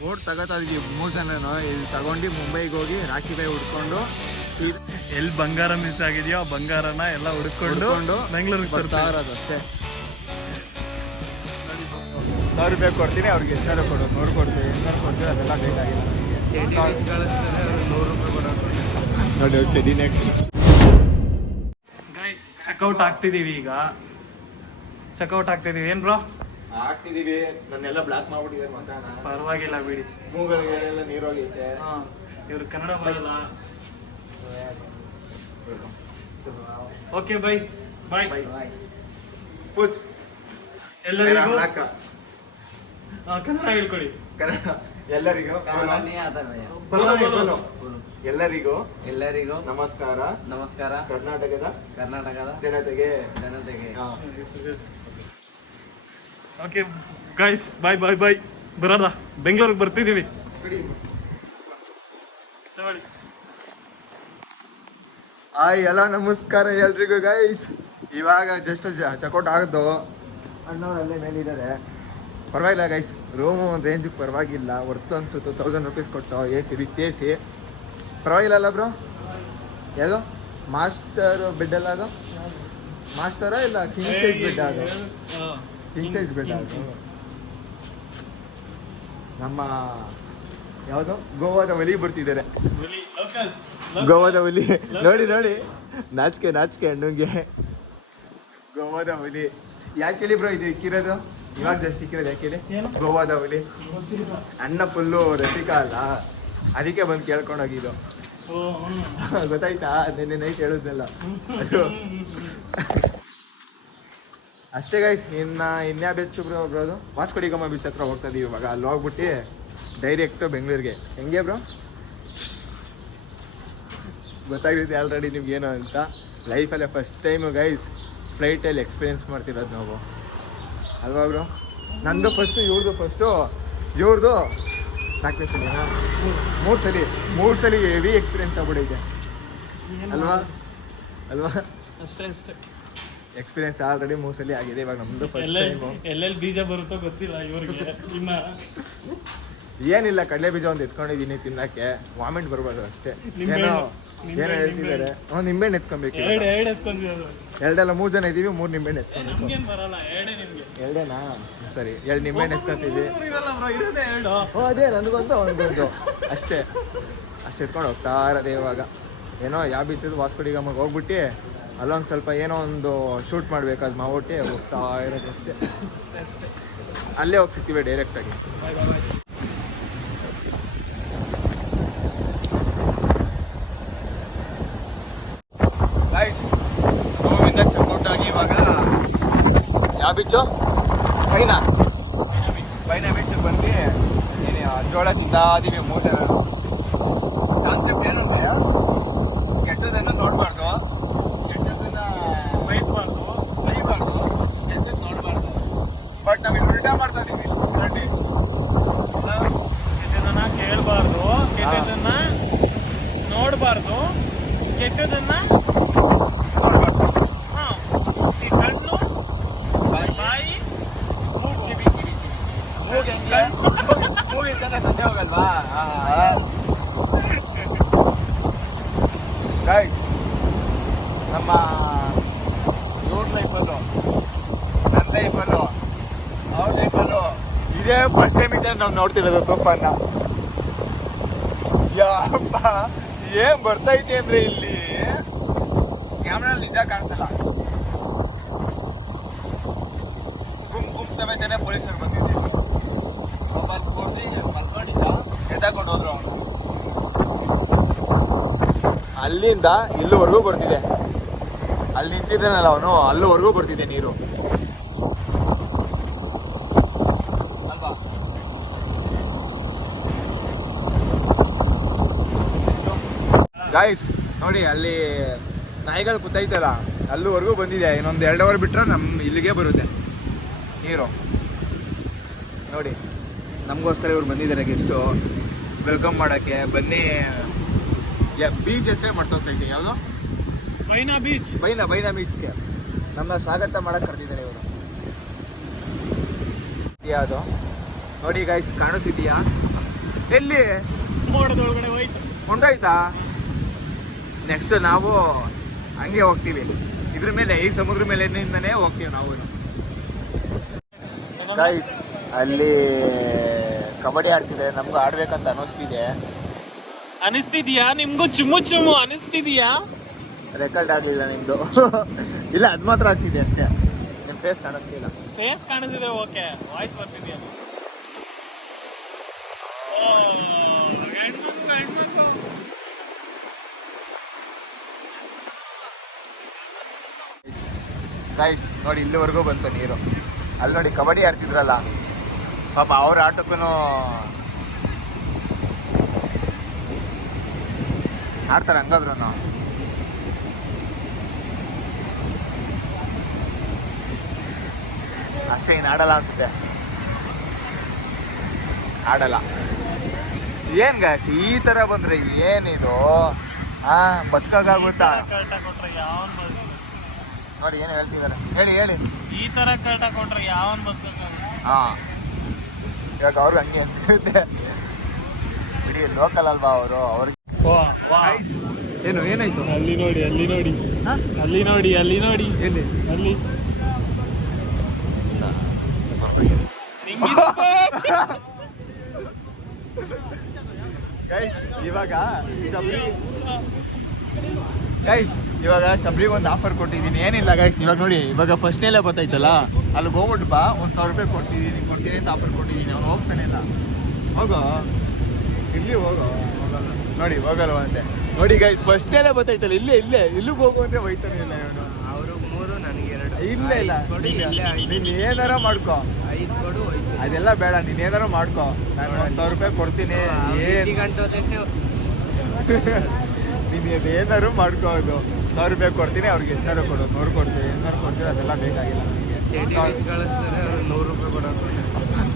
Boat ತಗೋತಾ ಇದೀವಿ 3 ಜನನು. ಇಲ್ಲಿ ತಗೊಂಡು ಮುಂಬೈಗೆ ಹೋಗಿ ರಾಖಿ ಬಾಯಿ ಹುಡ್ಕೊಂಡು ಎಲ್ಲಿ ಬಂಗಾರ ಮಿಸ್ ಆಗಿದೆಯೋ ಆ ಬಂಗಾರನ ಎಲ್ಲ ಹುಡ್ಕೊಂಡು ಬೆಂಗಳೂರಿಗೆ ಬರ್ತಾ ಇರೋದು ಅಷ್ಟೇ. 100 ರೂಪಾಯಿ ಕೊಡ್ತೀನಿ, ಅವ್ರಿಗೆ 200 ಕೊಡೋದು, 100 ಕೊಡ್ತೀವಿ, 200 ಕೊಡ್ತೀವಿ, ಅದೆಲ್ಲ ಬೇಕಾಗಿಲ್ಲ ನೋಡಿ. ಚಡಿನೇ ಗೈಸ್ ಚೆಕ್ಔಟ್ ಆಗ್ತಿದೀವಿ ಈಗ. ಚೆಕ್ಔಟ್ ಆಗ್ತಿದೀವಿ ಏನ್ ಬ್ರೋ? ಆಗ್ತಿದೀವಿ. ನನ್ನೆಲ್ಲ ಬ್ಲಾಕ್ ಮಾಡ್ಬಿಟ್ಟಿದ್ದಾರೆ ಮಕಾನ. ಪರವಾಗಿಲ್ಲ ಬಿಡಿ, ಮೂಗಳೆಲ್ಲ ನೀರೋಗೈತೆ. ಇವ್ರು ಕನ್ನಡ ಬರಲ್ಲ. Okay bye bye. ಎಲ್ಲರಿಗೂ ಕನ್ನಡ ಹೇಳ್ಕೊಳ್ಳಿ. ಎಲ್ಲರಿಗೂ ಎಲ್ಲರಿಗೂ ನಮಸ್ಕಾರ. ನಮಸ್ಕಾರ. ಕರ್ನಾಟಕದ ಜನತೆಗೆ. Okay guys bye bye bye. ಬರೋಣ, ಬೆಂಗಳೂರಿಗೆ ಬರ್ತಿದೀವಿ. ಹಾಯ್ ಎಲ್ಲ ನಮಸ್ಕಾರ ಎಲ್ರಿಗೂ ಗೈಸ್. ಇವಾಗ ಜಸ್ಟ್ ಚೆಕ್ಔಟ್ ಆಗದ್ದು. ಅಣ್ಣವ್ರು ಅಲ್ಲೇ ಮೇಲಿದ್ದಾರೆ. ಪರವಾಗಿಲ್ಲ ಗೈಸ್, ರೂಮು ಒಂದು ರೇಂಜಿಗೆ ಪರವಾಗಿಲ್ಲ. ವರ್ತ್ ಅನ್ಸುತ್ತೆ. 1000 ರೂಪೀಸ್ ಕೊಟ್ಟು AC ವಿತ್ AC. ಪರವಾಗಿಲ್ಲ ಬ್ರೋ? ಯಾವುದು ಮಾಸ್ಟರ್ ಬೆಡ್ ಅಲ್ಲ ಅದು? ಮಾಸ್ಟರಾ ಇಲ್ಲ ಕಿಂಗ್ ಸೈಜ್ ಬೆಡ್? ಅದು ಕಿಂಗ್ ಸೈಜ್ ಬೆಡ್. ಅದು ನಮ್ಮ ಯಾವುದು ಗೋವಾದ ಹುಲಿ ಬರ್ತಿದ್ದಾರೆ. ಗೋವಾದ ಹುಲಿ ನೋಡಿ ನೋಡಿ, ನಾಚಿಕೆ ಅಣ್ಣಂಗೆ. ಗೋವಾದ ಹುಲಿ ಯಾಕೆ ಹೇಳಿ ಬ್ರೋ? ಇದು ಇಕ್ಕಿರೋದು ಇವಾಗ ಜಸ್ಟ್ ಇಕ್ಕಿರೋದು ಯಾಕೆ ಹೇಳಿ? ಗೋವಾದ ಹುಲಿ. ಅಣ್ಣ ಫುಲ್ಲು ರಸಿಕ ಅಲ್ಲ, ಅದಕ್ಕೆ ಬಂದು ಕೇಳ್ಕೊಂಡೋಗಿದ್ದು. ಗೊತ್ತಾಯ್ತಾ? ನಿನ್ನೆ ನೈಟ್ ಹೇಳುದ್ನಲ್ಲ ಅದು. ಅಷ್ಟೇ ಗೈಸ್. ಇನ್ಯಾ ಬೀಚ್ ಬ್ರೋ? ಅದು ವಾಸ್ಕೋಡಿಗಾಮ ಬೀಚ್ ಹತ್ರ ಹೋಗ್ತಾ ಇದೀವಿ ಇವಾಗ. ಅಲ್ಲಿ ಹೋಗ್ಬಿಟ್ಟು ಡೈರೆಕ್ಟ್ ಬೆಂಗಳೂರಿಗೆ. ಹೆಂಗೆ ಬ್ರೋ? ಗೊತ್ತಾಗಿರುತ್ತೆ ಆಲ್ರೆಡಿ ನಿಮ್ಗೇನು ಅಂತ. ಲೈಫಲ್ಲೇ ಫಸ್ಟ್ ಟೈಮು ಗೈಸ್ ಫ್ಲೈಟಲ್ಲಿ ಎಕ್ಸ್ಪೀರಿಯೆನ್ಸ್ ಮಾಡ್ತಿರೋದು ನಾವು, ಅಲ್ವಾ ಬ್ರೋ? ನಂದು ಫಸ್ಟು, ಇವ್ರದ್ದು 4ನೇ ಸಲಿನಾ? 3 ಸಲ ಹೆವಿ ಎಕ್ಸ್ಪೀರಿಯೆನ್ಸ್ ಆಗ್ಬಿಟ್ಟಿದೆ, ಅಲ್ವಾ? ಅಷ್ಟೇ ಎಕ್ಸ್ಪೀರಿಯೆನ್ಸ್ ಆಲ್ರೆಡಿ 3 ಸಲ ಆಗಿದೆ. ಇವಾಗ ನಮ್ದು ಫಸ್ಟ್ ಟೈಮು. ಎಲ್ಲೆಲ್ಲಿ ಬೀಜ ಬರುತ್ತೋ ಗೊತ್ತಿಲ್ಲ ಇವ್ರಿಗೆ. ಇನ್ನ ಏನಿಲ್ಲ, ಕಡಲೆ ಬೀಜ ಒಂದು ಎತ್ಕೊಂಡಿದ್ದೀನಿ ತಿನ್ನಕ್ಕೆ. ವಾಮಿಟ್ ಬರ್ಬಾರ್ದು ಅಷ್ಟೇ. ಏನೋ ಹೇಳ್ತಿದ್ದಾರೆ. ನಿಂಬೆಹಣ್ಣು ಎತ್ಕೊಬೇಕು. ಎರಡೆಲ್ಲ 3 ಜನ ಇದೀವಿ, 3 ನಿಂಬೆಹಣ್ಣು ಎತ್ಕೊಬೇಕು. ಎರಡೇನಾ? ಸರಿ, 2 ನಿಂಬೆಹಣ್ಣು ಎತ್ಕೊತೀವಿ. ಅದೇ ನನಗೊಂದು ಅವನಿಗೊಂದು ಅಷ್ಟೇ ಎತ್ಕೊಂಡು ಹೋಗ್ತಾ ಇರೋದೇ. ಇವಾಗ ಏನೋ ಯಾವ ಬೀಚದು ವಾಸ್ಕೋಡಿಗಾಮಗೆ ಹೋಗ್ಬಿಟ್ಟು ಅಲ್ಲೊಂದು ಸ್ವಲ್ಪ ಏನೋ ಒಂದು ಶೂಟ್ ಮಾಡಬೇಕು, ಅದು ಮಾಡ್ಬಿಟ್ಟು ಹೋಗ್ತಾ ಇರೋದು ಅಷ್ಟೇ. ಅಲ್ಲೇ ಹೋಗಿ ಸಿಗ್ತೀವಿ ಡೈರೆಕ್ಟಾಗಿ. ರೂಮಿಂದ ಚೆಕ್ಔಟ್ ಆಗಿ ಇವಾಗ ಯಾವ ಬೀಚು? ಬೈನಾ ಬೀಚಿಗೆ ಬಂದು ಜೋಳ ತಿಂದಾದೀವಿ 3 ಜನ. ಕಾನ್ಸೆಪ್ಟ್ ಏನು ಅಂದರೆ, ಕೆಟ್ಟದನ್ನು ನೋಡಬಾರ್ದು, ಕೆಟ್ಟದನ್ನು ಬಯಬಾರ್ದು, ಕೆಟ್ಟದ್ದು ನೋಡಬಾರ್ದು. ಬಟ್ ನಾವು ಉಲ್ಟಾ ಮಾಡ್ತಾ ಇದೀವಿ. ಕೆಟ್ಟದನ್ನ ಕೇಳಬಾರ್ದು, ಕೆಟ್ಟದನ್ನ ನೋಡಬಾರ್ದು, ಕೆಟ್ಟದನ್ನ ಕಣ್ಣು, ಬಾಯಿ, ಮೂಗಿಂತಾನೆ ಸಂಜೆ ಹೋಗಲ್ವಾ? ಗೈಸ್, ನಮ್ಮ ಇವ್ರ ಲೈಫಲ್ಲೂ ನನ್ನ ಲೈಫಲ್ಲೂ ಅವ್ರ ಲೈಫಲ್ಲೂ ಇದೇ ಫಸ್ಟ್ ಟೈಮ್ ಇದ್ದರೆ ನಾವು ನೋಡ್ತಿರೋದು ತುಫಾನ. ಯಪ್ಪ ಏನ್ ಬರ್ತೈತಿ ಅಂದ್ರೆ ಇಲ್ಲಿ ಕ್ಯಾಮ್ರಲ್ಲಿ ನಿಜ ಕಾಣಿಸಲ್ಲ. ಗುಂಪು ಸಮೇತನೇ ಪೊಲೀಸರು ಬಂದಿದ್ದೀವಿ. ಮಲ್ಕೊಂಡಿದ್ದ, ಎತ್ತಾಕೊಂಡು ಹೋದ್ರು ಅವನು. ಅಲ್ಲಿಂದ ಇಲ್ಲಿವರೆಗೂ ಬರ್ತಿದೆ. ಅಲ್ಲಿ ನಿಂತಿದ್ದಾನಲ್ಲ ಅವನು, ಅಲ್ಲಿವರೆಗೂ ಬರ್ತಿದೆ ನೀರು, ಅಲ್ವಾ? ಗಾಯ್ಸ್ ನೋಡಿ, ಅಲ್ಲಿ ನಾಯಿಗಳು ಕೂತೈತಲ್ಲ, ಅಲ್ಲಿವರೆಗೂ ಬಂದಿದೆ. ಇನ್ನೊಂದು 2 ಅವರ್ ಬಿಟ್ಟರೆ ನಮ್ಮ ಇಲ್ಲಿಗೆ ಬರುತ್ತೆ ನೀರು. ನೋಡಿ, ನಮಗೋಸ್ಕರ ಇವ್ರು ಬಂದಿದ್ದಾರೆ ಗೆಸ್ಟು. ವೆಲ್ಕಮ್ ಮಾಡೋಕ್ಕೆ ಬನ್ನಿ. ಬೀಚ್ ಹೆಸರೇ ಮಾಡ್ತೋಗ್ತೈತೆ. ಯಾವುದು? ಬೈನಾ ಬೀಚ್ಗೆ ನಮ್ಮ ಸ್ವಾಗತ ಮಾಡಕ್ಕೆ ಕರೆದಿದ್ದಾರೆ ಇವರು. ಯಾವುದು ನೋಡಿ ಗೈಸ್ ಕಾಣಿಸ್ತಿದ್ಯಾ? ಎಲ್ಲಿ ಮೋಡದೊಳಗಡೆ ಹೋಯ್ತು. ಕೊಂಡೋಯ್ತಾ? ನೆಕ್ಸ್ಟ್ ನಾವು ಹಂಗೆ ಹೋಗ್ತೀವಿ, ಇದ್ರ ಮೇಲೆ, ಈ ಸಮುದ್ರ ಮೇಲಿಂದನೇ ಹೋಗ್ತೀವಿ ನಾವು. ಗೈಸ್ ಅಲ್ಲಿ ಕಬಡ್ಡಿ ಆಡ್ತಿದೆ, ನಮ್ಗೂ ಆಡ್ಬೇಕಂತ ಅನ್ನಿಸ್ತಿದೆ. ಅನಿಸ್ತಿದ್ಯಾ ನಿಮ್ಗೂ? ಚುಮ್ಮು ಚುಮ್ಮು ಅನಿಸ್ತಿದ್ಯಾ? ರೆಕಾರ್ಡ್ ಆಗಲಿಲ್ಲ ನಿಮ್ದು. ಇಲ್ಲ, ಅದು ಮಾತ್ರ ಆಗ್ತಿದೆ ಅಷ್ಟೇ, ನಿಮ್ ಫೇಸ್ ಕಾಣಿಸ್ತಿಲ್ಲ. ಫೇಸ್ ಕಾಣಿಸ್ತಿದೆ, ಓಕೆ. ವಾಯ್ಸ್ ಬರ್ತಿದ್ಯಾ? ಗೈಸ್ ನೋಡಿ, ಇಲ್ಲಿವರೆಗೂ ಬಂತು ನೀರು. ಅಲ್ಲಿ ನೋಡಿ ಕಬಡ್ಡಿ ಆಡ್ತಿದ್ರಲ್ಲ ಪಾಪ, ಅವ್ರ ಆಟಕ್ಕೂ ಆಡ್ತಾರೆ ಹಂಗಾದ್ರು. ಅಷ್ಟೇ, ಇನ್ನು ಆಡಲ್ಲ ಅನ್ಸುತ್ತೆ. ಆಡಲ್ಲ. ಏನ್ ಗಾಯ್ಸ್ ಈ ತರ ಬಂದ್ರೆ ಏನಿದು? ಬದುಕಾಗುತ್ತಾ? ನೋಡಿ ಏನು ಹೇಳ್ತಿದಾರೆ, ಹೇಳಿ ಹೇಳಿ. ಈ ತರ ಕಟ ಕೊಟ್ರೆ ಯಾವನ್ ಬದುಕ? ಹಾ, ಇವಾಗ ಅವ್ರಿಗೆ ಹಂಗೆ ಅನ್ಸುತ್ತೆ. ಬಿಡಿ, ಲೋಕಲ್ ಅಲ್ವಾ ಅವರು. ಅವ್ರಿಗೆ ಏನು ಏನಾಯ್ತು? ಅಲ್ಲಿ ನೋಡಿ, ಅಲ್ಲಿ ನೋಡಿ, ಅಲ್ಲಿ ನೋಡಿ, ಅಲ್ಲಿ ನೋಡಿ, ಎಲ್ಲಿ? ಅಲ್ಲಿ ಇವಾಗ ಗೈಸ್, ಇವಾಗ ಶಬರಿಗೆ ಒಂದು ಆಫರ್ ಕೊಟ್ಟಿದ್ದೀನಿ. ಏನಿಲ್ಲ ಗೈಸ್, ಇವಾಗ ನೋಡಿ, ಇವಾಗ ಫಸ್ಟ್ ನೇಲೆ ಗೊತ್ತಾಯ್ತಲ್ಲ, ಅಲ್ಲಿಗೆ ಹೋಗ್ಬಿಟ್ಟು ಬಾ, 1,000 ರೂಪಾಯಿ ಕೊಡ್ತೀನಿ ಅಂತ ಆಫರ್ ಕೊಟ್ಟಿದ್ದೀನಿ. ಅವ್ನು ಹೋಗ್ತಾನೆ ಇಲ್ಲ. ಹೋಗೋ, ಇಲ್ಲಿ ಹೋಗೋ. ನೋಡಿ ಹೋಗಲ್ವ ಅಂತೆ. ನೋಡಿ ಗೈಸ್, ಫಸ್ಟ್ ನೇಲೆ ಗೊತ್ತಾಯ್ತಲ್ಲ, ಇಲ್ಲಿಗೆ ಹೋಗು ಅಂದ್ರೆ ಹೋಯ್ತಾನೆ ಇಲ್ಲ ಇವನು. ಅವರು 3, ನನಗೆ 2. ಇಲ್ಲ ನೀನ್ ಏನಾರ ಮಾಡ್ಕೋ, ಅದೆಲ್ಲ ಬೇಡ, ನೀನ್ ಏನಾರ ಮಾಡ್ಕೋ. ನಾನು 1,000 ರೂಪಾಯಿ ಕೊಡ್ತೀನಿ. ನೀನು ಏನಾರು ಮಾಡ್ಕೋದು. 1,000 ರೂಪಾಯಿ ಕೊಡ್ತೀನಿ, ಅವ್ರಿಗೆ ಎಷ್ಟಾರು ಕೊಡೋದು. 100 ಕೊಡ್ತೀವಿ, 200 ಕೊಡ್ತೀವಿ, ಅದೆಲ್ಲ ಬೇಕಾಗಿಲ್ಲ ನನಗೆ. 100 ರೂಪಾಯಿ ಕೊಡೋದು.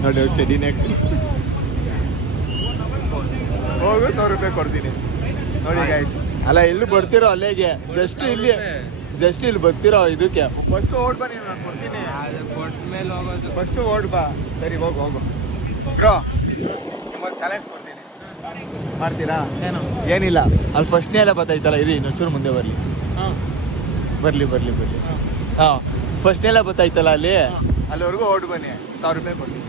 ನೋಡಿ ಅವ್ರು ಚಡಿನೇ ಹೋಗು, 100 ರೂಪಾಯಿ ಕೊಡ್ತೀನಿ. ನೋಡಿ ಗೈಸ್, ಅಲ್ಲ ಎಲ್ಲಿ ಬರ್ತಿರೋ ಅಲ್ಲಿಗೆ, ಜಸ್ಟ್ ಇಲ್ಲಿ ಬರ್ತಿರೋ ಇದಕ್ಕೆ ಫಸ್ಟ್ ಓಡ್ ಬಾ. ನೀನು ನಾನು ಕೊಡ್ತೀನಿ, ಫಸ್ಟ್ ಓಡ್ ಬಾ. ಸರಿ, ಹೋಗು ಬ್ರೋ, ನಿಮ್ಮೊಂದು ಚಾಲೆಂಜ್ ಕೊಡ್ತೀನಿ, ಮಾಡ್ತೀರಾ? ಏನಿಲ್ಲ, ಅಲ್ಲಿ ಫಸ್ಟ್ನೇ ಎಲ್ಲ ಬತ್ತಾಯ್ತಲ್ಲ, ಇರಿ ಇನ್ನೊಂಚೂರು ಮುಂದೆ ಬರ್ಲಿ. ಹಾಂ, ಫಸ್ಟ್ನೇ ಎಲ್ಲ ಬತ್ತಾಯ್ತಲ್ಲ ಅಲ್ಲಿವರೆಗೂ ಓಡ್ ಬನ್ನಿ, 1,000 ರೂಪಾಯಿ ಕೊಡ್ತೀನಿ.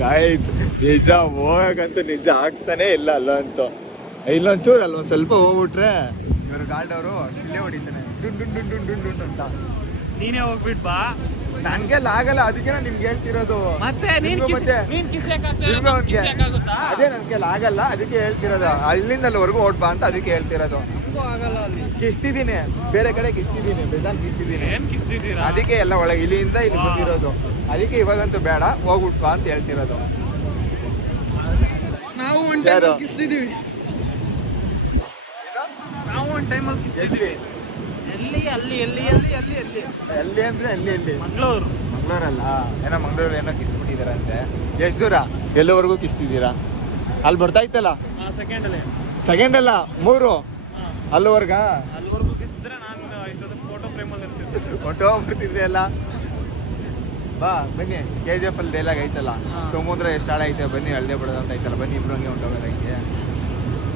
ಗಾಯ್ಸ್ ನಿಜ ಹೋಗಕ್ಕಂತೂ ನಿಜ ಆಗ್ತಾನೆ ಇಲ್ಲ ಅಲ್ಲಂತೂ. ಇಲ್ಲೊಂಚೂರು ಅಲ್ಲೊಂದು ಸ್ವಲ್ಪ ಹೋಗ್ಬಿಟ್ರೆ ಇವರು ಗಾಲ್ಡವರು ಇಲ್ಲೇ ಹೊಡಿತಾನೆ, ಡುಂಡು ಅಂತ. ನೀನೇ ಹೋಗ್ಬಿಟ್ ಬಾ. ನನ್ಗೆಲ್ಲ ಆಗಲ್ಲ, ಅದಕ್ಕೆ ನಿಮ್ಗೆ ಹೇಳ್ತಿರೋದು. ಮತ್ತೆ ಅದೇ ನನ್ಗೆಲ್ಲ ಆಗಲ್ಲ, ಅದಕ್ಕೆ ಹೇಳ್ತಿರೋದು. ಅಲ್ಲಿಂದ ಅಲ್ಲಿವರೆಗೂ ಓಡ್ಬಾ ಅಂತ ಅದಕ್ಕೆ ಹೇಳ್ತಿರೋದು. ಕಿಸ್ತಿದ್ದೀನಿ, ಬೇರೆ ಕಡೆ ಕಿಸ್ತಿದ್ದೀನಿ, ಬೇಜಾನ್ ಕಿಸ್ತಿದ್ದೀನಿ. ಅದಕ್ಕೆ ಎಲ್ಲ ಒಳಗೆ ಇಲ್ಲಿಂದ ಇಲ್ಲಿ ಬಂದಿರೋದು. ಅದಕ್ಕೆ ಇವಾಗಂತೂ ಬೇಡ, ಹೋಗ್ಬಿಟ್ಬಾ ಅಂತ ಹೇಳ್ತಿರೋದು. ನಾವು ಒಂದು ಟೈಮಲ್ಲಿ ಕಿಸ್ತಿದ್ದೀವಿ. ಎಲ್ಲಿ ಅಂದ್ರೆ ಎಲ್ಲಿ ಮಂಗಳೂರಲ್ಲ ಏನೋ, ಮಂಗಳೂರು ಏನೋ ಕಿಸ್ಬಿಟ್ಟಿದಾರಂತೆ. ಎಷ್ಟು ದೂರ? ಎಲ್ಲವರೆಗೂ ಕಿಸ್ತಿದ್ದೀರಾ? ಅಲ್ಲಿ ಬರ್ತಾ ಇತ್ತಲ್ಲ, ಸೆಕೆಂಡ್ ಅಲ್ಲ 3 ಅಲ್ಲಿವರ್ಗ ಹೊಟ್ಟೋಗ್ಬಿಡ್ತಿದ್ರಿ ಎಲ್ಲ. ಬಾ ಬನ್ನಿ, KGF ಅಲ್ಲಿ ಡೈಲಾಗ್ ಐತಲ್ಲ, ಸಮುದ್ರ ಎಷ್ಟು ಆಳ ಐತೆ ಬನ್ನಿ ಹಳ್ಳಿ ಬಿಡೋದು ಅಂತ ಐತಲ್ಲ, ಬನ್ನಿ ಇಬ್ರು ಹಂಗೆ ಹೊಂಟೋಗೋದಕ್ಕೆ.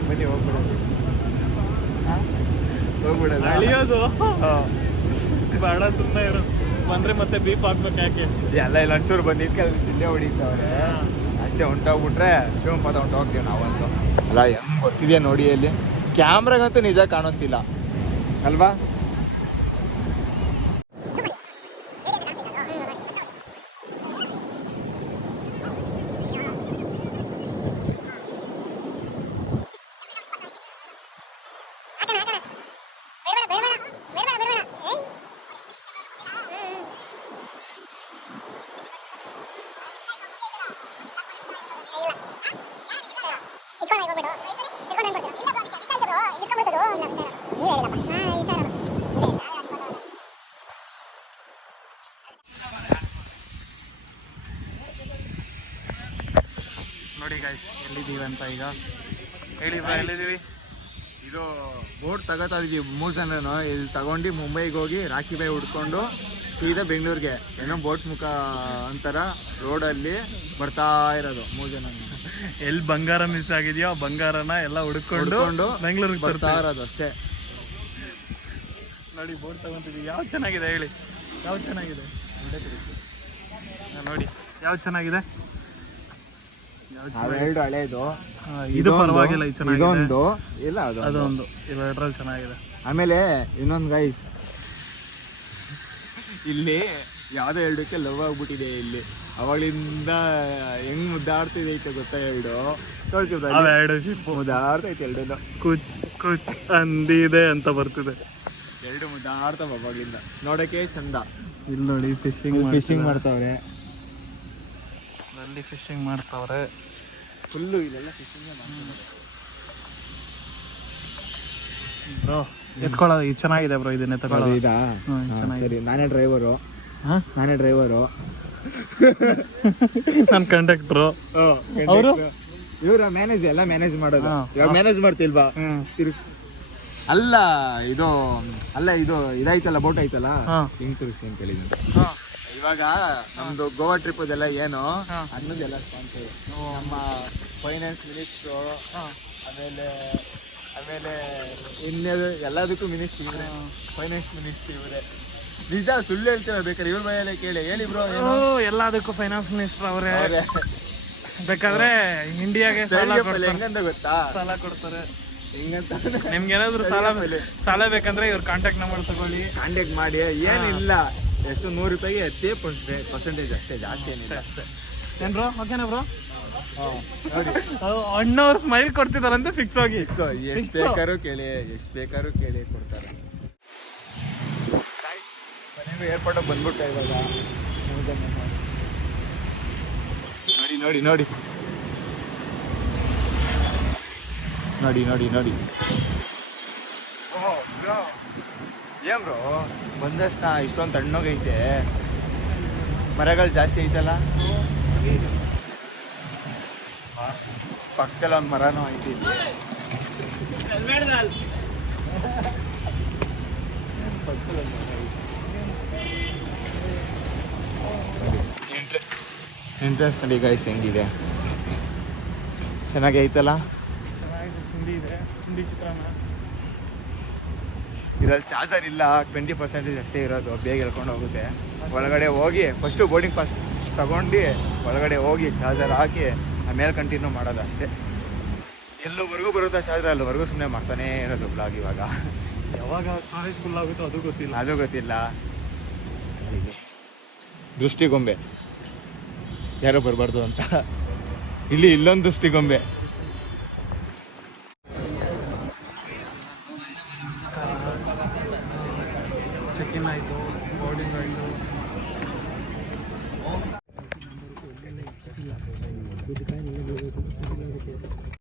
ಬನ್ನಿ ಹೋಗ್ಬಿಡೋದು ಅಳಿಯೋದು ಬೇಡ, ಸುಮ್ಮನೆ ಇರು. ಬಂದ್ರೆ ಮತ್ತೆ ಬೀಪ್ ಹಾಕ್ಬೇಕು. ಯಾಕೆ ಎಲ್ಲ ಇಲ್ಲ, ಒಂಚೂರು ಬಂದು ಚಿಲ್ಲೆ ಹೊಡಿತವ್ರೆ ಅಷ್ಟೇ. ಹೊಂಟೋಗ್ಬಿಟ್ರೆ ಶಿವಪದ ಹೊಂಟೋಗ್ತೀವಿ ನಾವಂತೂ. ಅಲ್ಲ ಹೆಂಗ್ ಗೊತ್ತಿದೆಯಾ ನೋಡಿ, ಅಲ್ಲಿ ಕ್ಯಾಮ್ರಾಗಂತೂ ನಿಜ ಕಾಣಿಸ್ತಿಲ್ಲ ಅಲ್ವಾ? ನೋಡಿ ಗೈಸ್, ಎಲ್ಲಿದ್ದೀವಿ ಅಂತ ಈಗ ಹೇಳಿ. ಎಲ್ಲಿದ್ದೀವಿ? ಇದು ಬೋಟ್ ತಗೋತಾ ಇದೀವಿ 3 ಜನನು. ಇಲ್ಲಿ ತಗೊಂಡು ಮುಂಬೈಗೆ ಹೋಗಿ ರಾಖಿ ಬಾಯಿ ಉಡ್ಕೊಂಡು ಸೀದಾ ಬೆಂಗಳೂರಿಗೆ ಏನೋ ಬೋಟ್ ಮುಖ ಅಂತಾರ ರೋಡಲ್ಲಿ ಬರ್ತಾ ಇರೋದು 3 ಜನ ಎಲ್ಲಿ ಬಂಗಾರ ಮಿಸ್ ಆಗಿದೆಯೋ ಆ ಬಂಗಾರನ ಎಲ್ಲ ಹುಡ್ಕೊಂಡು ಬೆಂಗಳೂರಿಗೆ ಬರ್ತಾ ಇರೋದು ಅಷ್ಟೇ. ನೋಡಿ ಬೋಟ್ ತಗೊಂತಿದ್ವಿ. ಯಾವ್ದು ಚೆನ್ನಾಗಿದೆ ಹೇಳಿ, ಯಾವ್ದು ಚೆನ್ನಾಗಿದೆ ನೋಡಿ, ಯಾವ್ದು ಚೆನ್ನಾಗಿದೆ? ಅವೆರಡು ಹಳೇದು, ಇದು ಪರವಾಗಿಲ್ಲ, ಇದು ಚೆನ್ನಾಗಿದೆ. ಇದೊಂದು ಇಲ್ಲ ಅದೊಂದು, ಇವೆರಡರಲ್ಲಿ ಚೆನ್ನಾಗಿದೆ. ಆಮೇಲೆ ಇನ್ನೊಂದು ಗೈಸ್, ಇಲ್ಲಿ ಯಾವುದೋ ಎರಡಕ್ಕೆ ಲವ್ ಆಗ್ಬಿಟ್ಟಿದೆ. ಇಲ್ಲಿ ಅವಾಗಲಿಂದ ಹೆಂಗ್ ಮುದ್ದಾಡ್ತಿದೆ ಐತೆ ಗೊತ್ತಾ? ಎರಡು ಮುದ್ದಾಡ್ತೈತೆ, ಎರಡು ಕುಚ್ ಕುಚ್ ಅಂದಿದೆ ಅಂತ ಬರ್ತಿದೆ. ಎರಡು ಮುದ್ದಾಡ್ತಾವ ಅವಾಗಲಿಂದ, ನೋಡಕ್ಕೆ ಚಂದ. ಇಲ್ಲಿ ನೋಡಿ ಫಿಶಿಂಗ್ ಮಾಡ್ತಾವ್ರೆ, ಅಲ್ಲಿ ಫಿಶಿಂಗ್ ಮಾಡ್ತಾವ್ರೆ ಫುಲ್ಲು. ಇಲ್ಲೆಲ್ಲ ಫಿಶಿಂಗ್ ಬ್ರೋ ಎತ್ಕೊಳ್ಳೋದು ಇದು ಚೆನ್ನಾಗಿದೆ ಬ್ರೋ, ಇದನ್ನ ಎತ್ಕೊಳ್ಳೋದು. ಇದಾ? ಸರಿ, ನಾನೇ ಡ್ರೈವರು. ನನ್ನ ಕಂಡಕ್ಟ್ರು ಅವರು, ಇವ್ರ ಮ್ಯಾನೇಜ್ ಎಲ್ಲ ಮ್ಯಾನೇಜ್ ಮಾಡೋದು. ಇವಾಗ ಮ್ಯಾನೇಜ್ ಮಾಡ್ತಿಲ್ವಾ? ಅಲ್ಲ ಇದು ಇದಾಯ್ತಲ್ಲ, ಬೋಟ್ ಐತಲ್ಲ, ಹಿಂಗ್ ತಿರುಗಿಸಿ ಅಂತ ಹೇಳಿದ್ರು. ಇವಾಗ ನಮ್ದು ಗೋವಾ ಟ್ರಿಪ್ ಅದೆಲ್ಲ ಏನು ಅನ್ನೋದೆಲ್ಲ ಸ್ಪಾನ್ಸರ್ ನಮ್ಮ ಫೈನಾನ್ಸ್ ಮಿನಿಸ್ಟ್ರು, ಆಮೇಲೆ ಇನ್ನೇದು ಎಲ್ಲದಕ್ಕೂ ಮಿನಿಸ್ಟ್ರಿ ಇವರೇ, ಫೈನಾನ್ಸ್ ಮಿನಿಸ್ಟ್ರಿ ಇವರೇ. ನಿಜ, ಸುಳ್ಳು ಹೇಳ್ತೀರ ಬೇಕಾದ್ರೆ ಇವ್ರ ಮನೆಯಲ್ಲೇ ಕೇಳಿ. ಹೇಳಿ ಬ್ರೋ. ಎಲ್ಲದಕ್ಕೂ ಫೈನಾನ್ಸ್ ಮಿನಿಸ್ಟರ್ ಅವರೇ. ಬೇಕಾದ್ರೆ ಇಂಡಿಯಾಗೆ ಹೆಂಗಂತ ಗೊತ್ತಾ? ಸಾಲ ಕೊಡ್ತಾರೆ. ಹೆಂಗಂತ ನಿಮ್ಗೆ ಏನಾದ್ರು ಸಾಲ ಬೇಕಂದ್ರೆ ಇವ್ರ ಕಾಂಟ್ಯಾಕ್ಟ್ ನಂಬರ್ ತಗೊಳ್ಳಿ, ಕಾಂಟ್ಯಾಕ್ಟ್ ಮಾಡಿ. ಏನಿಲ್ಲ, ಎಷ್ಟು 100 ರೂಪಾಯಿಗೆ 10% ಅಷ್ಟೇ, ಜಾಸ್ತಿ ಏನಿಲ್ಲ. ಏನ್ ಬ್ರೋ, ಓಕೆನಾ ಬ್ರೋ? ಅಣ್ಣವ್ರು ಸ್ಮೈಲ್ ಕೊಡ್ತಿದಾರಂತೆ ಫಿಕ್ಸ್ ಹೋಗಿ. ಎಷ್ಟು ಬೇಕಾದ್ರೂ ಕೇಳಿ ಕೊಡ್ತಾರೆ. ಏರ್ಪೋರ್ಟ್ ಬಂದ್ಬಿಟ್ಟೆ ಇವಾಗ. ನೋಡಿ ಏನ್ ಬ್ರೋ, ಬಂದಷ್ಟ ಇಷ್ಟೊಂದು ತಣ್ಣಗೈತೆ, ಮರಗಳು ಜಾಸ್ತಿ ಐತಲ್ಲ. ಪಕ್ಕದಲ್ಲಿ ಒಂದು ಮರನೂ ಐತಿ. ಇಂಟ್ರೆಸ್ಟ್ ನೋಡಿ ಗೈಸ್, ಹೆಂಗಿದೆ, ಚೆನ್ನಾಗಿ ಐತಲ್ಲ. ಚಿಂಡಿ ಇದೆ, ಚಿಂಡಿ ಚಿತ್ರಾನ್ನ. ಇದ್ರಲ್ಲಿ ಚಾರ್ಜರ್ ಇಲ್ಲ, 20% ಅಷ್ಟೇ ಇರೋದು, ಬೇಗ ಎಳ್ಕೊಂಡು ಹೋಗುತ್ತೆ. ಒಳಗಡೆ ಹೋಗಿ ಫಸ್ಟು ಬೋರ್ಡಿಂಗ್ ಪಾಸ್ ತಗೊಂಡು ಒಳಗಡೆ ಹೋಗಿ ಚಾರ್ಜರ್ ಹಾಕಿ ಆಮೇಲೆ ಕಂಟಿನ್ಯೂ ಮಾಡೋದು ಅಷ್ಟೇ. ಎಲ್ಲವರೆಗೂ ಬರುತ್ತಾ ಚಾರ್ಜರ್, ಅಲ್ಲಿವರೆಗೂ ಸುಮ್ಮನೆ ಮಾಡ್ತಾನೆ ಇರೋದು ಬ್ಲಾಗ್. ಇವಾಗ ಯಾವಾಗ ಸ್ಟೋರೇಜ್ ಫುಲ್ ಆಗುತ್ತೋ ಅದು ಗೊತ್ತಿಲ್ಲ. ದೃಷ್ಟಿಗೊಂಬೆ ಯಾರೋ ಬರಬಾರ್ದು ಅಂತ ಇಲ್ಲೊಂದು ದೃಷ್ಟಿಗೊಂಬೆ. ಚೆಕ್-ಇನ್ ಆಯಿತು, ಬೋರ್ಡಿಂಗ್ ಆಯಿತು.